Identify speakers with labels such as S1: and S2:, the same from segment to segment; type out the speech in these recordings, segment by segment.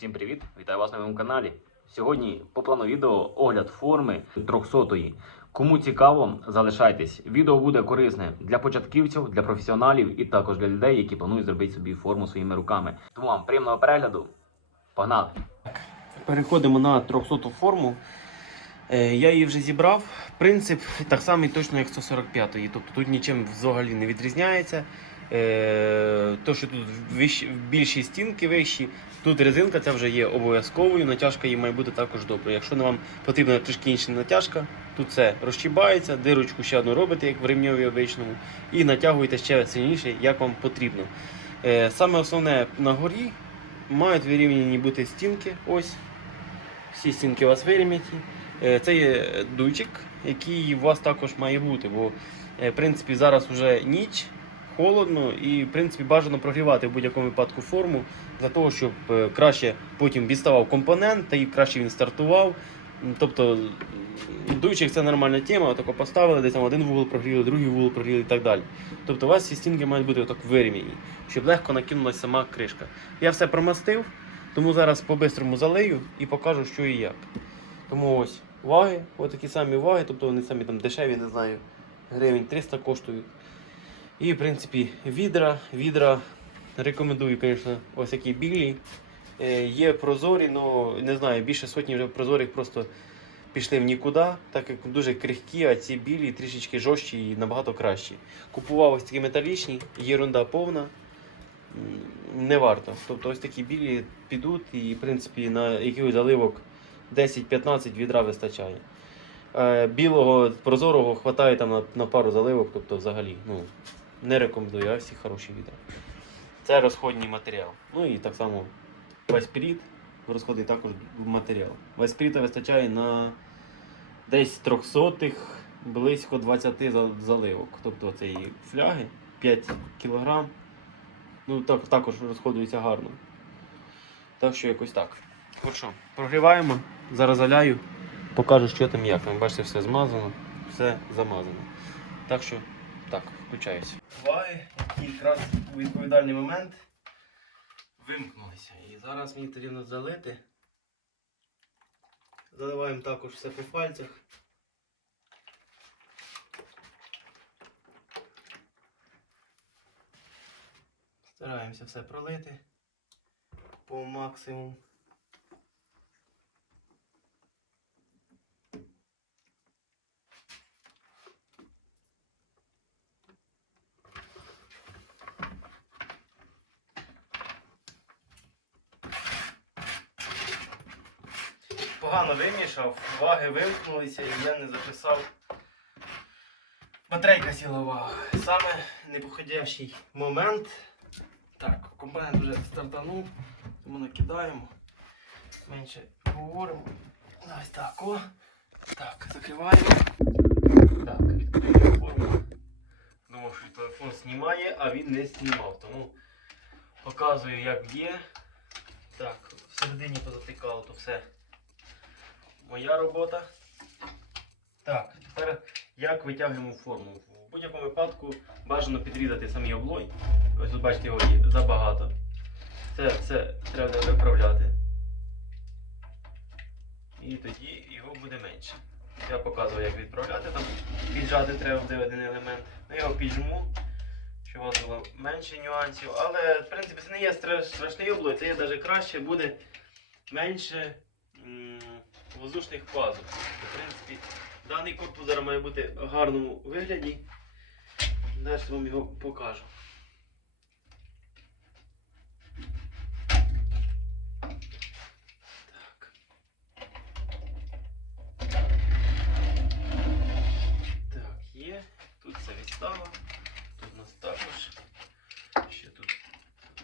S1: Всім привіт! Вітаю вас на моєму каналі. Сьогодні по плану відео огляд форми 300-ї. Кому цікаво, залишайтесь. Відео буде корисне для початківців, для професіоналів і також для людей, які планують зробити собі форму своїми руками. Тому вам приємного перегляду. Погнали!
S2: Переходимо на 300 форму. Е, Я її вже зібрав. Принцип так самий точно, як 145-ї. Тобто тут нічим взагалі не відрізняється. Е, То, що тут більші стінки вищі, тут резинка це вже є обов'язковою. Натяжка її має бути також добра. Якщо вам потрібна трішки інша натяжка, тут це розчібається, дирочку ще одну робите, як в ремньові обичному, і натягуєте ще сильніше, як вам потрібно. Е, Саме основне на горі мають вирівняні бути стінки. Ось. Всі стінки у вас вирівняті. Е, Це є дуйчик, який у вас також має бути, бо в принципі зараз вже ніч, холодно і в принципі бажано прогрівати в будь-якому випадку форму для того, щоб е, краще потім відставав компонент та і краще він стартував. Тобто м, дуйчик це нормальна тема, отако поставили, десь там один вугол прогріли, другий вугол прогріли і так далі. Тобто у вас всі стінки мають бути отак вирівняні, щоб легко накинулася сама кришка. Я все промастив, тому зараз по-бистрому залию і покажу, що і як. Тому ось ваги, ось такі самі ваги, тобто вони самі там дешеві, не знаю, гривень 300 коштують. І в принципі відра, відра рекомендую, звісно, ось такі білі. Е, Є прозорі, але не знаю, більше сотні вже прозорих просто пішли в нікуди, так як дуже крихкі, а ці білі трішечки жорстчі і набагато кращі. Купував ось такі металічні, єрунда повна. Не варто. Тобто ось такі білі підуть і в принципі на якихось заливок 10-15 відра вистачає. Е, Білого прозорого хватає там на, на пару заливок, тобто взагалі ну, не рекомендую, а всі хороші відра. Це розходний матеріал. Ну і так само весь період розходний також в матеріал. Весь період вистачає на десь 300 близько 20 заливок. Тобто це і фляги 5 кг. Ну, так, також розходується гарно. Так що якось так. Хорошо. Прогріваємо, зараз заляю, покажу, що там як. Бачите, все змазано, все замазано. Так що, так, включаюся. Ваги, який якраз у відповідальний момент вимкнулися. І зараз мені потрібно залити. Заливаємо також все по пальцях. Стараємося все пролити по максимуму. Погано вимішав, ваги вимкнулися і я не записав. Батарейка сіла вага. Саме непоходящий момент. Так, компонент вже стартанув, тому накидаємо. Менше говоримо. Ось так, о. Так, закриваємо. Так, відкриємо форму. Думав, що телефон знімає, а він не знімав, тому показую, як є. Так, всередині позатикало, то все. Моя робота. Так, тепер як витягуємо форму. В будь-якому випадку бажано підрізати самі облой. Ось тут бачите, його забагато. Це все треба виправляти. І тоді його буде менше. Я показую, як відправляти. Там піджати треба буде один елемент. Ну, я його піджму, щоб у вас було менше нюансів. Але, в принципі, це не є страшний облой, це є навіть краще, буде менше воздушних пазух. В принципі, даний корпус зараз має бути в гарному вигляді. Далі вам його покажу. Тут все відстало. Тут у нас також.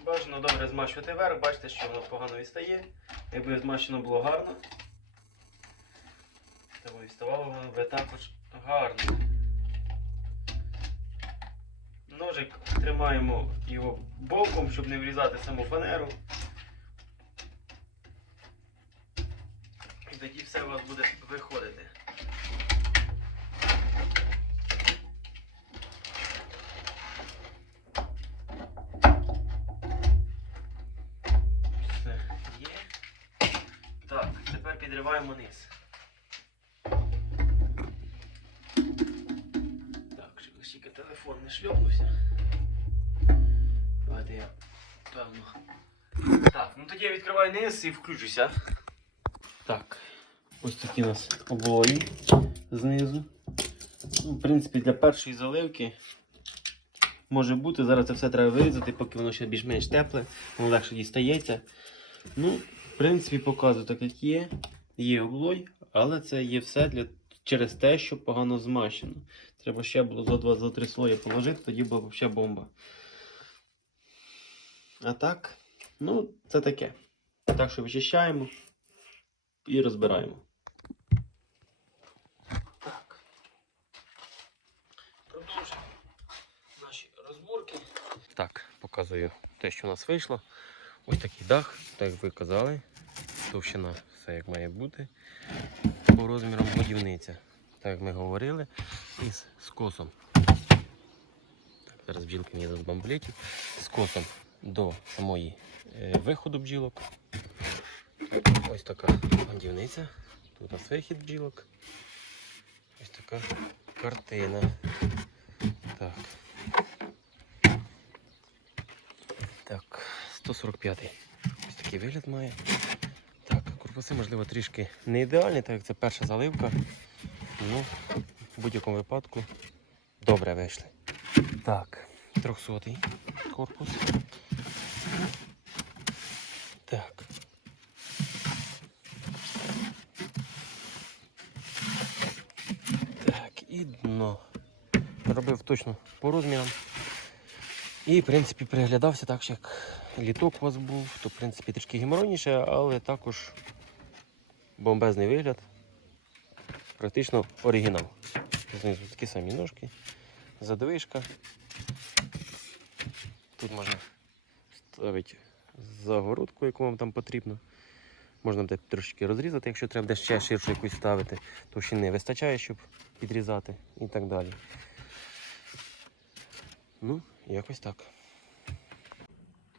S2: Бажано добре змащувати верх, бачите, що воно погано відстає. Якби змащено було гарно, то відставало воно би також гарно. Ножик тримаємо його боком, щоб не врізати саму фанеру. І тоді все у вас буде виходити. Все є. відриваємо низ. Телефон не шльопнувся. Давайте я певно. Так, ну тоді я відкриваю низ і включуся. Так, ось такі у нас облої знизу. Ну, в принципі, для першої заливки може бути. Зараз це все треба вирізати, поки воно ще більш-менш тепле, воно легше дістається. Ну, в принципі, показую так, як є. Є облой, але це є все для... через те, що погано змащено. Треба ще було за 2-3 слої положити, тоді була ще бомба. А так, ну, це таке. Так що вичищаємо і розбираємо. Так. Продовжуємо наші розборки. Так, показую те, що у нас вийшло. Ось такий дах, так як ви казали. Товщина все як має бути. По розмірам будівниця. Так як ми говорили. Із скосом. Так, зараз бджілки мені з бамблетів. З косом до самої е, виходу бджілок. Ось така будівниця. Тут у нас вихід бджілок. Ось така картина. Так. Так, 145. Ось такий вигляд має. Так, корпуси, можливо, трішки не ідеальні, так як це перша заливка. Ну, в будь-якому випадку добре вийшли. Так, 300 корпус. Так. Так, і дно. Робив точно по розмірам. І, в принципі, приглядався так, як літок у вас був, то, в принципі, трішки геморойніше, але також бомбезний вигляд. Практично оригінал. Знизу такі самі ножки, задвижка. Тут можна ставити загородку, яку вам там потрібно. Можна буде трошки розрізати, якщо треба де ще ширшу якусь ставити. Товщини вистачає, щоб підрізати і так далі. Ну, якось так.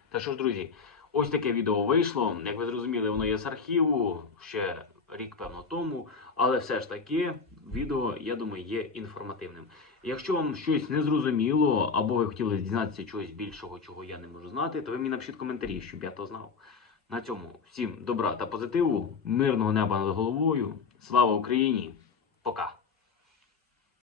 S1: Та що ж, друзі, ось таке відео вийшло. Як ви зрозуміли, воно є з архіву ще рік, певно, тому. Але все ж таки, відео, я думаю, є інформативним. Якщо вам щось не зрозуміло, або ви хотіли дізнатися чогось більшого, чого я не можу знати, то ви мені напишіть коментарі, щоб я то знав. На цьому всім добра та позитиву, мирного неба над головою. Слава Україні! Пока!